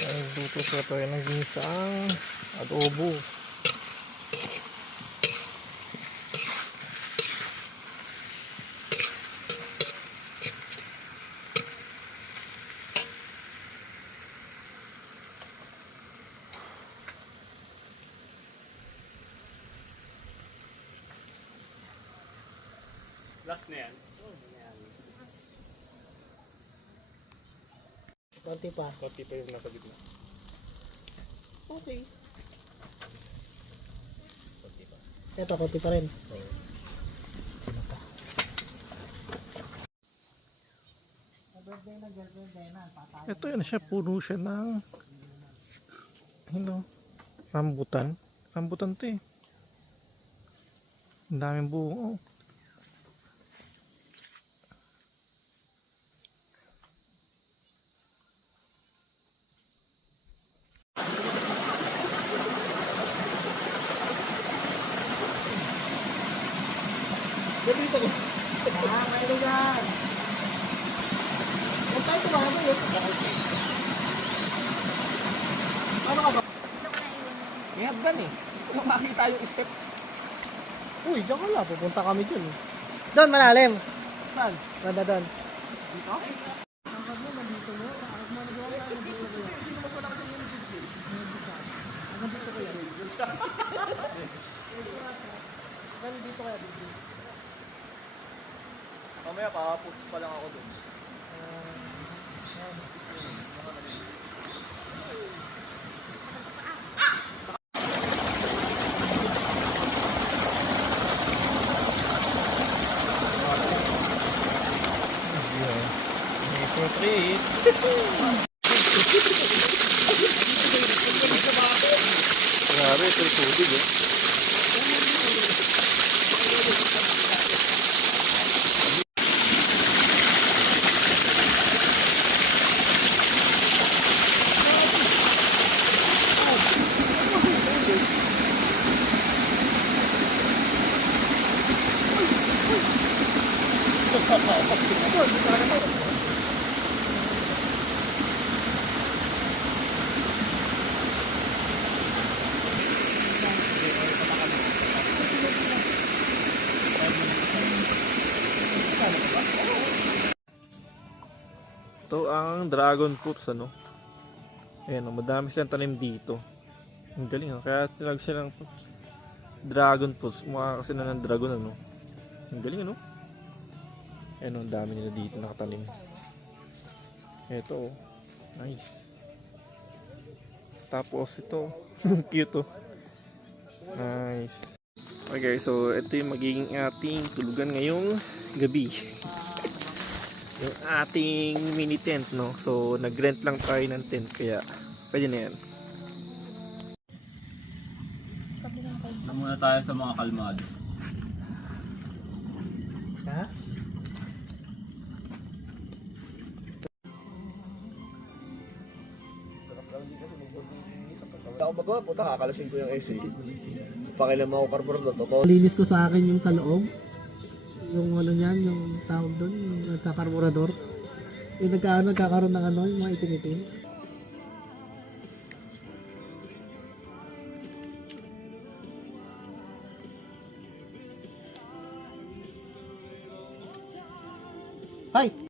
Nagluto siya tayo ng ginisang adobo. Last na yan. Konti pa. Konti pa yung nasa gitna. Okay. Konti pa. Ito, konti pa rin. Ito yun siya, puno siya ng rambutan. Rambutan to eh. Ang daming bunga. Dito ko. Mayroon yan. Huwag tayo tumahan yun. Ano ka ba? Ihagdan eh. Kung makakita yung step. Uy, diyan ka lang. Pupunta kami dyan eh. Doon, malalim. Saan? Banda doon. Dito? Angkat mo, nandito mo. Sino mas wala kasi yung jig? Hanggang dito kaya. Hanggang dito kaya. Mamaya kakaputs pa lang ako doon. Grabe, ito yung tubig eh. Ito ang dragon fruits ano. Ayan o, madami silang tanim dito. Ang galing o, kaya tinag silang dragon fruits. Mukha kasi na ng dragon ano. Ang galing ano. Ayan o, ang dami nila dito nakatanim. Ito o, nice. Tapos ito, cute o. Nice. Okay guys, so ito yung magiging ating tulugan ngayong gabi. Yung ating mini tent, no? So, nag-rent lang tayo ng tent, kaya pwede na yan. Na muna tayo sa mga kalmado. Ha? Ako magawa, puta, kakalasin ko yung essay. Pakilam ako karburador, totoo. Linis ko sa akin yung sa loob. Yung ano niyan, yung tawag doon, yung nagkakarburador. Yung nagkakaroon ng ano, yung mga itim-itim. Hi!